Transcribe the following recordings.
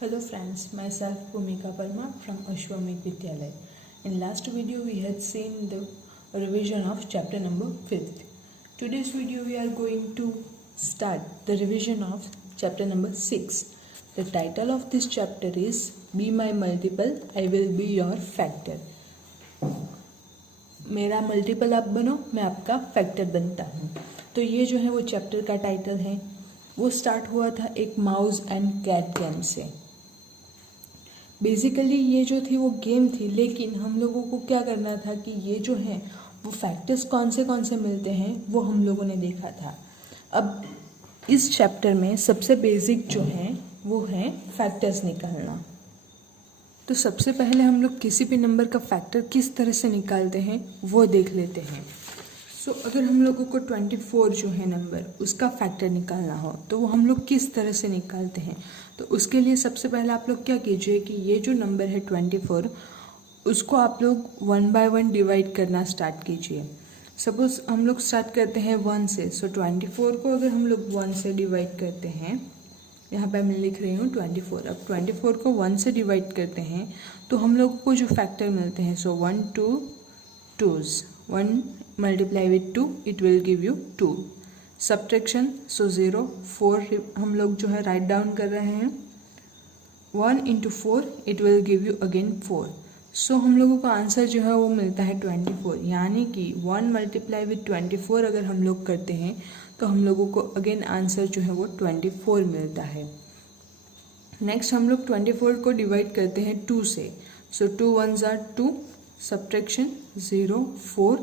Hello friends, myself Bhumika Parmar from Ashwamedh Vidyalaya. In last video we had seen the revision of chapter number 5th. Today's video we are going to start the revision of chapter number 6. The title of this chapter is Be My Multiple, I Will Be Your Factor. मेरा multiple आप बनो, मैं आपका factor बनता हूँ. तो ये जो है वो चैप्टर का टाइटल है. वो स्टार्ट हुआ था एक माउस एंड कैट गेम से. बेसिकली ये जो थी वो गेम थी, लेकिन हम लोगों को क्या करना था कि ये जो है वो फैक्टर्स कौन से मिलते हैं वो हम लोगों ने देखा था. अब इस चैप्टर में सबसे बेसिक जो है वो है फैक्टर्स निकालना. तो सबसे पहले हम लोग किसी भी नंबर का फैक्टर किस तरह से निकालते हैं वो देख लेते हैं. सो अगर हम लोगों को 24 जो है नंबर उसका फैक्टर निकालना हो तो वो हम लोग किस तरह से निकालते हैं. तो उसके लिए सबसे पहले आप लोग क्या कीजिए कि ये जो नंबर है 24 उसको आप लोग 1 बाय 1 डिवाइड करना स्टार्ट कीजिए. सपोज हम लोग स्टार्ट करते हैं 1 से. सो 24 को अगर हम लोग 1 से डिवाइड करते हैं, यहाँ पे मैं लिख रही हूँ 24. अब 24 को 1 से डिवाइड करते हैं तो हम लोगों को जो फैक्टर मिलते हैं, so 1 2 2s, 1 multiply with 2 it will give you 2. Subtraction, so 0 4 हम लोग जो है राइट डाउन कर रहे हैं. 1 into 4 it will give you again 4. सो हम लोगों का आंसर जो है वो मिलता है 24. यानी कि 1 मल्टीप्लाई विथ 24 अगर हम लोग करते हैं तो हम लोगों को अगेन आंसर जो है वो 24 मिलता है. नेक्स्ट हम लोग 24 को डिवाइड करते हैं 2 से. So 2 1s are 2, subtraction 0 4,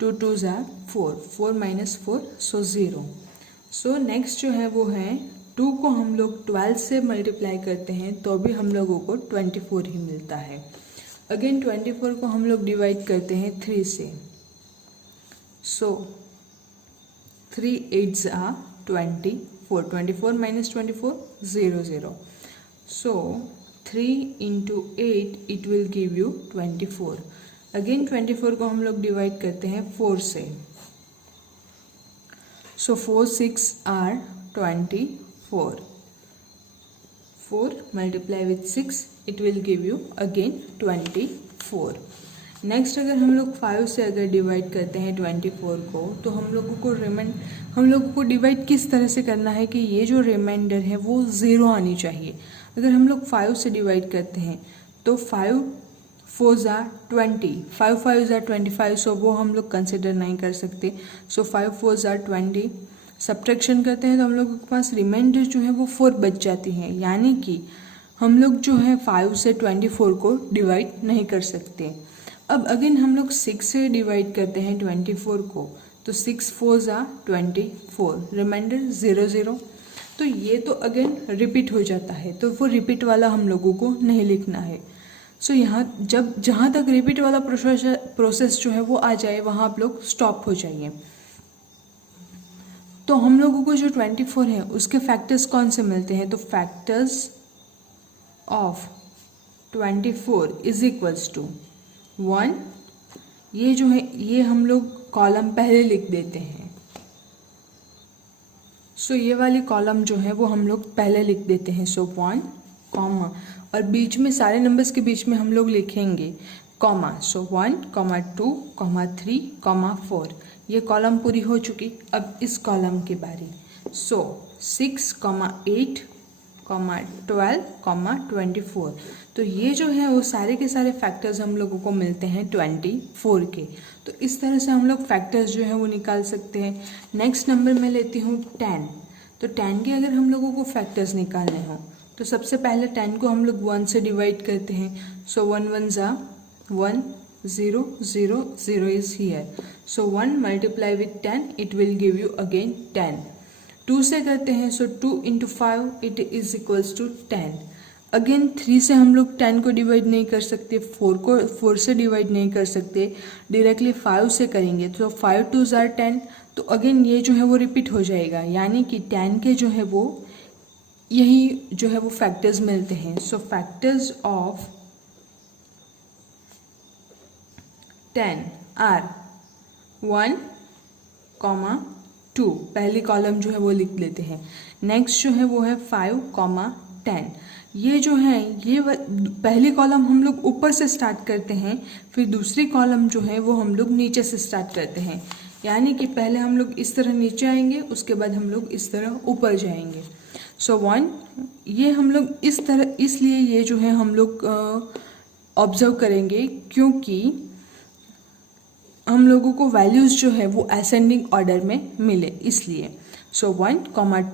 2 2s are 4, 4 minus 4 so 0. So next जो है वो है 2 को हम लोग 12 से मल्टीप्लाई करते हैं तो भी हम लोगों को 24 ही मिलता है. अगेन 24 को हम लोग डिवाइड करते हैं 3 से. सो 3 8s are 24, 24 minus 24 0 0. So 3 into 8 it will give you 24. Again 24 को हम लोग डिवाइड करते हैं 4 से. सो 4 6 are 24. 4 multiply with 6 it will give you again 24. Next अगर हम लोग 5 से अगर डिवाइड करते हैं 24 को तो हम लोगों को डिवाइड किस तरह से करना है कि ये जो रिमाइंडर है वो 0 आनी चाहिए. अगर हम लोग 5 से डिवाइड करते हैं तो 5 4s are 20, 5 5s are 25. सो वो हम लोग कंसिडर नहीं कर सकते. सो 5 4s are 20. सब्ट्रैक्शन करते हैं तो हम लोगों के पास रिमाइंडर जो है वो 4 बच जाती हैं. यानी कि हम लोग जो है 5 से 24 को डिवाइड नहीं कर सकते. अब अगेन हम लोग 6 से डिवाइड करते हैं 24 को तो 6 4s are 24, रिमाइंडर 0 0. तो ये तो अगेन रिपीट हो जाता है, तो वो रिपीट वाला हम लोगों को नहीं लिखना है. सो यहाँ जहाँ तक रिपीट वाला प्रोसेस जो है वो आ जाए वहाँ आप लोग स्टॉप हो जाइए. तो हम लोगों को जो 24 है उसके फैक्टर्स कौन से मिलते हैं, तो factors of 24 is equals to 1. ये जो है ये हम लोग कॉलम पहले लिख देते हैं. सो ये वाली कॉलम जो है वो हम लोग पहले लिख देते हैं. सो 1 कॉमा और बीच में सारे नंबर्स के बीच में हम लोग लिखेंगे कॉमा. सो 1 2 3 4. ये कॉलम पूरी हो चुकी. अब इस कॉलम की बारी. सो 6 8 12 24. तो ये जो है वो सारे के सारे फैक्टर्स हम लोगों को मिलते हैं 24 के. तो इस तरह से हम लोग फैक्टर्स जो है वो निकाल सकते हैं. नेक्स्ट नंबर मैं लेती हूँ 10. तो 10 के अगर हम लोगों को फैक्टर्स निकालने हों तो सबसे पहले 10 को हम लोग 1 से डिवाइड करते हैं. So 1 1s are 1 0 0 0 is here. So 1 multiply with 10 it will give you again 10. 2 से करते हैं. So 2 into 5 it is equals to 10. Again 3 से हम लोग 10 को डिवाइड नहीं कर सकते, 4 को 4 से डिवाइड नहीं कर सकते, डायरेक्टली 5 से करेंगे. तो 5 2s are 10. तो अगेन ये जो है वो रिपीट हो जाएगा. यानी कि 10 के जो है वो यही जो है वो फैक्टर्स मिलते हैं. So factors of 10 are 1 2. पहली कॉलम जो है वो लिख लेते हैं. नेक्स्ट जो है वो है 5 2 10। ये जो है ये पहली कॉलम हम लोग ऊपर से स्टार्ट करते हैं, फिर दूसरी कॉलम जो है वो हम लोग नीचे से स्टार्ट करते हैं। यानी कि पहले हम लोग इस तरह नीचे आएंगे, उसके बाद हम लोग इस तरह ऊपर जाएंगे। सो 1 ये हम लोग इस तरह, इसलिए ये जो है हम लोग ऑब्जर्व करेंगे क्योंकि हम लोगों को वैल्यूज़ जो है वो असेंडिंग ऑर्डर में मिले, इसलिए। So 1,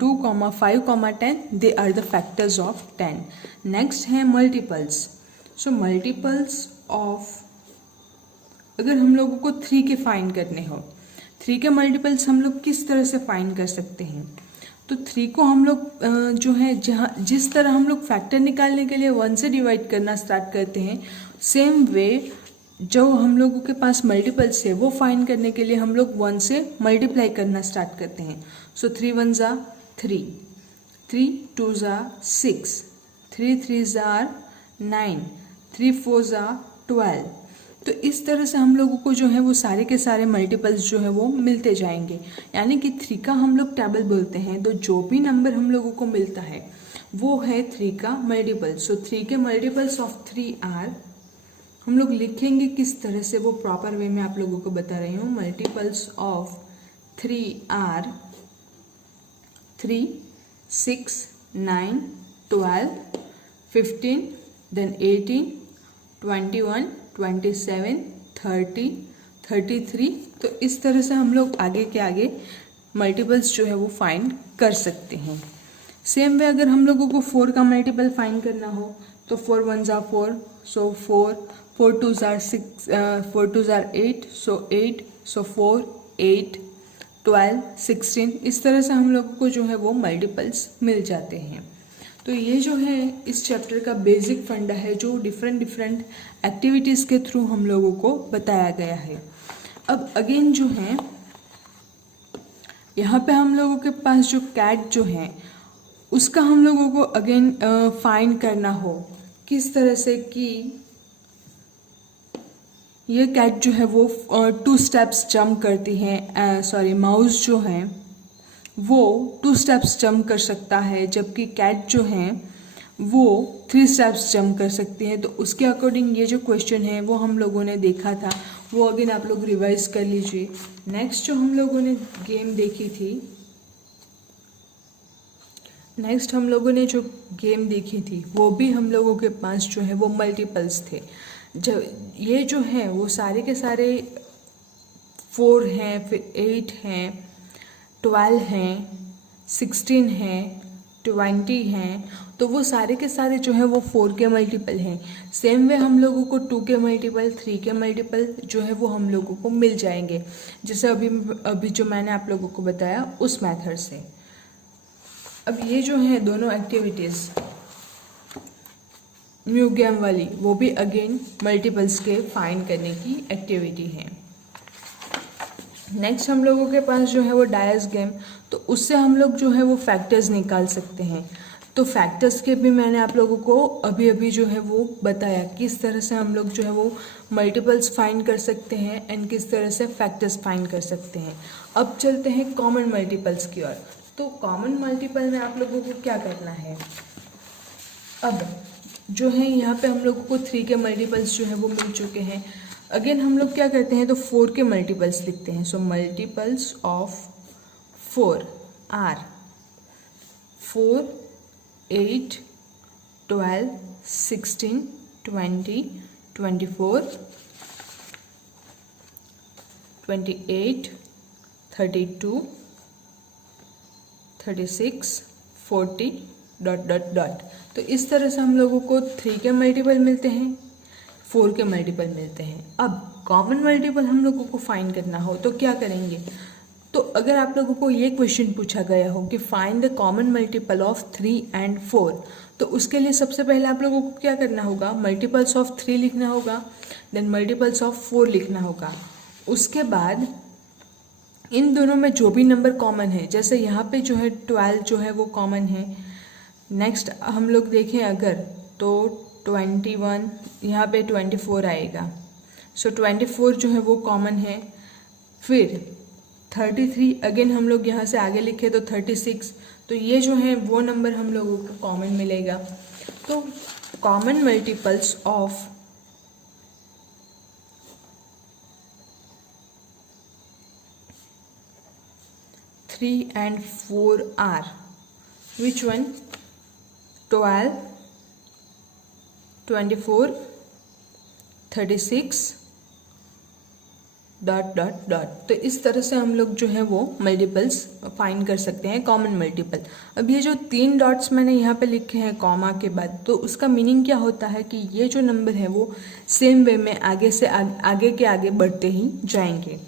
2, 5, 10 they are the factors of 10। Next है मल्टीपल्स। सो मल्टीपल्स ऑफ, अगर हम लोगों को 3 के फाइंड करने हो, 3 के मल्टीपल्स हम लोग किस तरह से फाइंड कर सकते हैं? तो 3 को हम लोग जो है जिस तरह हम लोग फैक्टर निकालने के लिए 1 से डिवाइड करना स्टार्ट करते हैं, सेम वे जो हम लोगों के पास मल्टीपल्स है वो फाइंड करने के लिए हम लोग 1 से मल्टीप्लाई करना स्टार्ट करते हैं। सो 3 1 ज़ा 3, 3 2 ज़ा 6, 3 3 ज़ा 9, 3 4 ज़ा 12। तो इस तरह से हम लोगों को जो है वो सारे के सारे मल्टीपल्स जो है वो मिलते जाएंगे। यानी कि 3 का हम लोग टेबल बोलते हैं, तो जो भी नंबर हम लोगों को मिलता है वो है 3 का मल्टीपल। सो 3 के मल्टीपल्स ऑफ 3 आर, हम लोग लिखेंगे किस तरह से वो प्रॉपर वे में आप लोगों को बता रही हूँ। Multiples of 3 are 3, 6, 9, 12, 15, then 18, 21, 27, 30, 33। तो इस तरह से हम लोग आगे के आगे मल्टीपल्स जो है वो फाइंड कर सकते हैं। सेम वे अगर हम लोगों को 4 का मल्टीपल फाइंड करना हो तो 4 1 ज़ा 4, सो 4, 4 2 ज़ा 6, 4 2 ज़ा 8, सो 8, सो 4, 8, 12, 16। इस तरह से हम लोगों को जो है वो मल्टीपल्स मिल जाते हैं। तो ये जो है इस चैप्टर का बेसिक फंडा है जो डिफरेंट एक्टिविटीज़ के थ्रू हम लोगों को बताया गया है। अब अगेन जो है यहाँ पे हम लोगों के पास जो कैट जो है उसका हम लोगों को अगेन फाइंड करना हो किस तरह से कि ये कैट जो है वो 2 स्टेप्स जंप करती है, सॉरी माउस जो है वो 2 स्टेप्स जंप कर सकता है, जबकि कैट जो है वो 3 स्टेप्स जंप कर सकती है। तो उसके अकॉर्डिंग ये जो क्वेश्चन है वो हम लोगों ने देखा था, वो अगेन आप लोग रिवाइज कर लीजिए। नेक्स्ट जो हम लोगों ने गेम देखी थी, नेक्स्ट हम लोगों ने जो गेम देखी थी वो भी हम लोगों के पास जो है वो मल्टीपल्स थे। जब ये जो है वो सारे के सारे 4 हैं, फिर 8 हैं, 12 हैं, 16 हैं, 20 हैं, तो वो सारे के सारे जो है वो 4 के मल्टीपल हैं। सेम वे हम लोगों को 2 के मल्टीपल, 3 के मल्टीपल जो है वो हम लोगों को मिल जाएंगे, जैसे अभी जो मैंने आप लोगों को बताया उस मेथड से। अब ये जो है दोनों एक्टिविटीज़ न्यू गेम वाली वो भी अगेन मल्टीपल्स के फाइंड करने की एक्टिविटी है। नेक्स्ट हम लोगों के पास जो है वो डायस गेम, तो उससे हम लोग जो है वो फैक्टर्स निकाल सकते हैं। तो फैक्टर्स के भी मैंने आप लोगों को अभी जो है वो बताया किस तरह से हम लोग जो है वो मल्टीपल्स फाइंड कर सकते हैं एंड किस तरह से फैक्टर्स फाइंड कर सकते हैं। अब चलते हैं कॉमन मल्टीपल्स की ओर। तो कॉमन मल्टीपल में आप लोगों को क्या करना है, अब जो है यहाँ पे हम लोगों को 3 के मल्टीपल्स जो है वो मिल चुके हैं। अगेन हम लोग क्या करते हैं तो 4 के मल्टीपल्स लिखते हैं। सो मल्टीपल्स ऑफ 4 आर 4, 8, 12, 16, 20, 24, 28, 32, 36, 40 ... तो इस तरह से हम लोगों को 3 के मल्टीपल मिलते हैं, 4 के मल्टीपल मिलते हैं। अब कॉमन मल्टीपल हम लोगों को फाइंड करना हो तो क्या करेंगे, तो अगर आप लोगों को ये क्वेश्चन पूछा गया हो कि find the common multiple of 3 and 4, तो उसके लिए सबसे पहले आप लोगों को क्या करना होगा, मल्टीपल्स ऑफ 3 लिखना होगा, देन मल्टीपल्स ऑफ 4 लिखना होगा। उसके बाद इन दोनों में जो भी नंबर कॉमन है, जैसे यहाँ पे जो है 12 जो है वो कॉमन है। नेक्स्ट हम लोग देखें अगर तो 21, यहाँ पे 24 आएगा, सो 24 जो है वो कॉमन है। फिर 33 अगेन हम लोग यहाँ से आगे लिखे तो 36, तो ये जो है वो नंबर हम लोगों को कॉमन मिलेगा। तो common multiples of 3 and 4 are which one? 12, 24, 36 dot dot dot. तो इस तरह से हम लोग जो है वो मल्टीपल्स फाइंड कर सकते हैं, कॉमन मल्टीपल। अब ये जो 3 डॉट्स मैंने यहाँ पे लिखे हैं कॉमा के बाद, तो उसका मीनिंग क्या होता है कि ये जो नंबर है वो सेम वे में आगे से आगे के आगे बढ़ते ही जाएंगे।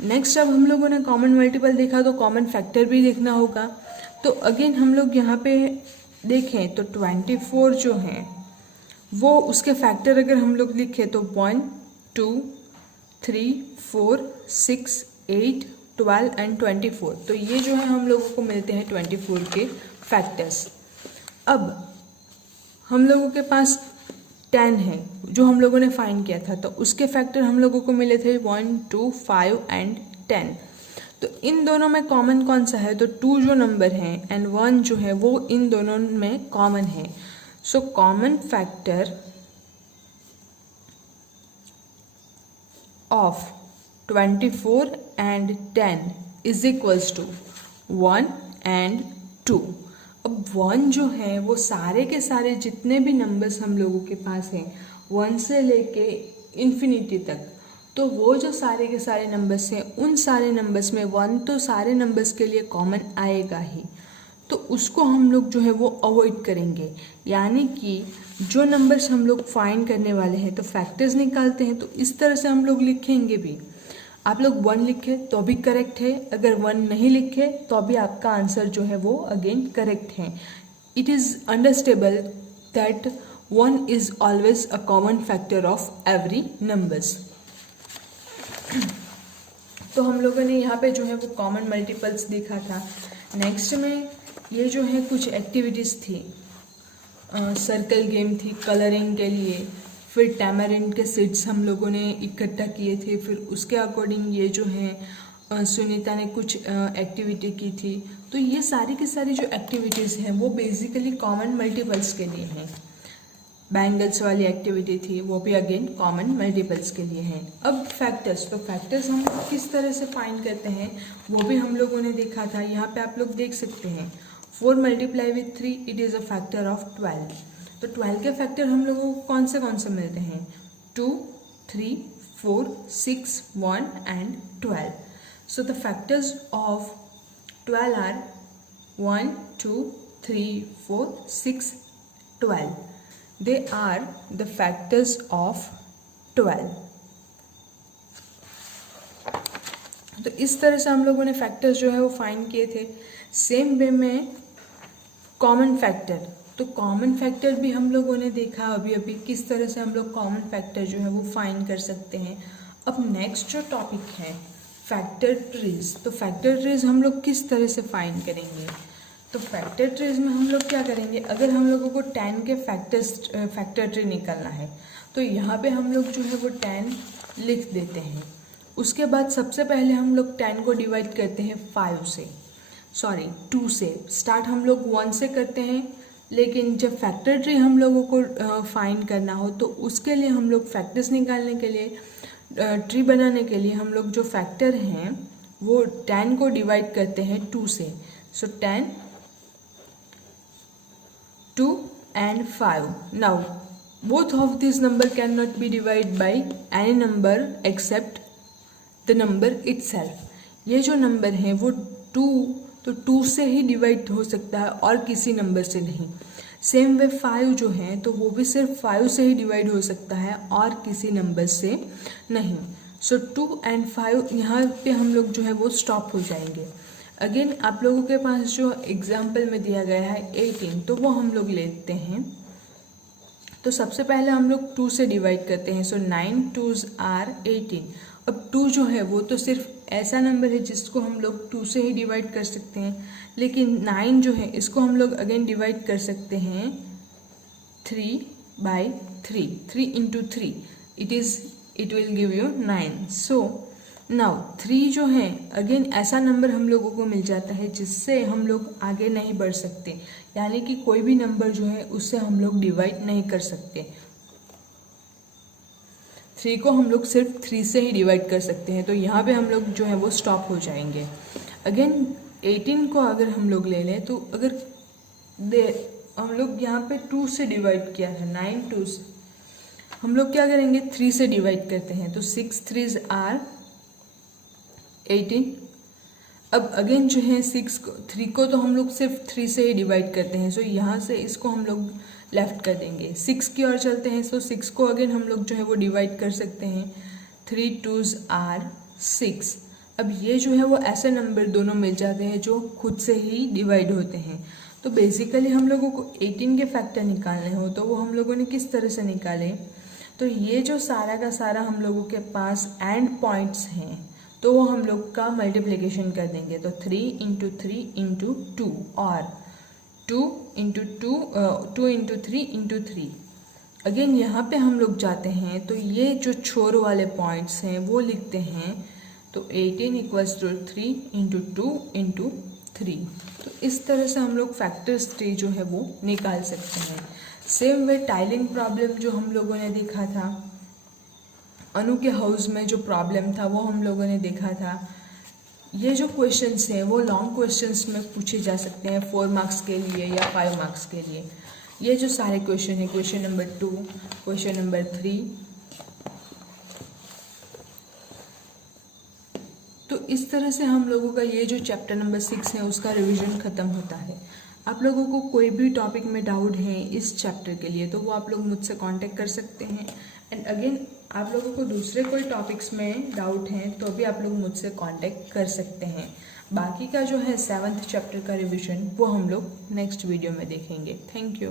नेक्स्ट अब हम लोगों ने कॉमन मल्टीपल देखा तो कॉमन फैक्टर भी देखना होगा। तो अगेन हम लोग यहाँ पे देखें तो 24 जो है वो उसके फैक्टर अगर हम लोग लिखें तो 1, 2, 3, 4, 6, 8, 12 एंड 24। तो ये जो है हम लोगों को मिलते हैं 24 के फैक्टर्स। अब हम लोगों के पास 10 है जो हम लोगों ने फाइंड किया था, तो उसके फैक्टर हम लोगों को मिले थे 1, 2, 5 एंड 10। तो इन दोनों में कॉमन कौन सा है? तो 2 जो नंबर है एंड 1 जो है वो इन दोनों में कॉमन है। So common factor of 24 and 10 is equals to 1 and 2। अब 1 जो है वो सारे के सारे जितने भी नंबर्स हम लोगों के पास हैं 1 से लेके इन्फिनिटी तक, तो वो जो सारे के सारे नंबर्स हैं उन सारे नंबर्स में 1 तो सारे नंबर्स के लिए कॉमन आएगा ही, तो उसको हम लोग जो है वो अवॉइड करेंगे। यानी कि जो नंबर्स हम लोग फाइंड करने वाले हैं तो फैक्टर्स निकालते हैं, तो इस तरह से हम लोग लिखेंगे भी। आप लोग 1 लिखे तो भी करेक्ट है, अगर 1 नहीं लिखे तो भी आपका आंसर जो है वो अगेन करेक्ट है। It is understandable that 1 is always a common factor of every numbers. तो हम लोगों ने यहाँ पे जो है वो कॉमन मल्टीपल्स देखा था। नेक्स्ट में ये जो है कुछ एक्टिविटीज़ थी, सर्कल गेम थी कलरिंग के लिए, फिर टैमरिंड के सीड्स हम लोगों ने इकट्ठा किए थे, फिर उसके अकॉर्डिंग ये जो है सुनीता ने कुछ एक्टिविटी की थी। तो ये सारी की सारी जो एक्टिविटीज़ हैं वो बेसिकली कॉमन मल्टीपल्स के लिए हैं। बैंगल्स वाली एक्टिविटी थी वो भी अगेन कॉमन मल्टीपल्स के लिए हैं। अब फैक्टर्स, तो फैक्टर्स हम किस तरह से फाइंड करते हैं वो भी हम लोगों ने देखा था। यहाँ पे आप लोग देख सकते हैं 4 multiply with 3 it is a factor of 12। तो 12 के फैक्टर हम लोगों को कौन से मिलते हैं? 2, 3, 4, 6, 1 and 12। So the factors of 12 are 1, 2, 3, 4, 6, 12। They are the factors of 12। तो इस तरह से हम लोगों ने फैक्टर्स जो है वो फाइंड किए थे। सेम वे में कॉमन फैक्टर, तो कॉमन फैक्टर भी हम लोगों ने देखा अभी किस तरह से हम लोग कॉमन फैक्टर जो है वो फाइंड कर सकते हैं। अब नेक्स्ट जो टॉपिक है फैक्टर ट्रीज, तो फैक्टर ट्रीज हम लोग किस तरह से फाइंड करेंगे? तो फैक्टर ट्रीज में हम लोग क्या करेंगे, अगर हम लोगों को 10 के फैक्टर ट्री निकालना है तो यहाँ पे हम लोग जो है वो 10 लिख देते हैं। उसके बाद सबसे पहले हम लोग 10 को डिवाइड करते हैं 2 से। स्टार्ट हम लोग 1 से करते हैं, लेकिन जब फैक्टर ट्री हम लोगों को फाइंड करना हो तो उसके लिए हम लोग फैक्टर्स निकालने के लिए, ट्री बनाने के लिए हम लोग जो फैक्टर हैं वो 10 को डिवाइड करते हैं 2 से। सो 10, 2 and 5. Now both of these number cannot be divided by any number except the number itself। ये जो नंबर है वो 2, तो 2 से ही डिवाइड हो सकता है और किसी नंबर से नहीं। सेम वे 5 जो है तो वो भी सिर्फ 5 से ही डिवाइड हो सकता है और किसी नंबर से नहीं। सो 2 and 5 यहाँ पे हम लोग जो है वो स्टॉप हो जाएंगे। अगेन आप लोगों के पास जो एग्जाम्पल में दिया गया है 18, तो वो हम लोग लेते हैं। तो सबसे पहले हम लोग 2 से डिवाइड करते हैं। सो 9 2s आर 18। अब 2 जो है वो तो सिर्फ ऐसा नंबर है जिसको हम लोग 2 से ही डिवाइड कर सकते हैं, लेकिन 9 जो है इसको हम लोग अगेन डिवाइड कर सकते हैं 3/3। 3 into 3 it will give you 9। So now 3 जो है अगेन ऐसा नंबर हम लोगों को मिल जाता है जिससे हम लोग आगे नहीं बढ़ सकते, यानी कि कोई भी नंबर जो है उससे हम लोग डिवाइड नहीं कर सकते। 3 को हम लोग सिर्फ 3 से ही डिवाइड कर सकते हैं, तो यहाँ पे हम लोग जो है वो स्टॉप हो जाएंगे। अगेन 18 को अगर हम लोग ले लें तो अगर हम लोग यहाँ पे 2 से डिवाइड किया है, 9 2 से हम लोग क्या करेंगे 3 से डिवाइड करते हैं, तो 6 3s आर 18। अब अगेन जो है 3 को तो हम लोग सिर्फ 3 से ही डिवाइड करते हैं, सो यहाँ से इसको हम लोग लेफ्ट कर देंगे। 6 की ओर चलते हैं, सो 6 को अगेन हम लोग जो है वो डिवाइड कर सकते हैं, 3 2s आर 6। अब ये जो है वो ऐसे नंबर दोनों मिल जाते हैं जो खुद से ही डिवाइड होते हैं। तो बेसिकली हम लोगों को 18 के फैक्टर निकालने हो तो वो हम लोगों ने किस तरह से निकाले, तो ये जो सारा का सारा हम लोगों के पास एंड पॉइंट्स हैं तो वो हम लोग का मल्टीप्लिकेशन कर देंगे, तो 3 इंटू 3 इंटू 2 और 2 इंटू 2 इंटू 3 इंटू 3। अगेन यहाँ पे हम लोग जाते हैं तो ये जो छोर वाले पॉइंट्स हैं वो लिखते हैं, तो 18 इक्वल्स टू 3 इंटू 2 इंटू 3। तो इस तरह से हम लोग फैक्टर्स 3 जो है वो निकाल सकते हैं। सेम वे टाइलिंग प्रॉब्लम जो हम लोगों ने देखा था, अनु के हाउस में जो प्रॉब्लम था वो हम लोगों ने देखा था। ये जो क्वेश्चंस हैं वो लॉन्ग क्वेश्चंस में पूछे जा सकते हैं 4 मार्क्स के लिए या 5 मार्क्स के लिए। ये जो सारे क्वेश्चन हैं, क्वेश्चन नंबर 2, क्वेश्चन नंबर 3, तो इस तरह से हम लोगों का ये जो चैप्टर नंबर 6 है उसका रिवीजन ख़त्म होता है। आप लोगों को कोई भी टॉपिक में डाउट है इस चैप्टर के लिए तो वो आप लोग मुझसे कांटेक्ट कर सकते हैं। एंड अगेन आप लोगों को दूसरे कोई टॉपिक्स में डाउट हैं तो भी आप लोग मुझसे कांटेक्ट कर सकते हैं। बाकी का जो है 7th चैप्टर का रिवीजन वो हम लोग नेक्स्ट वीडियो में देखेंगे। Thank you.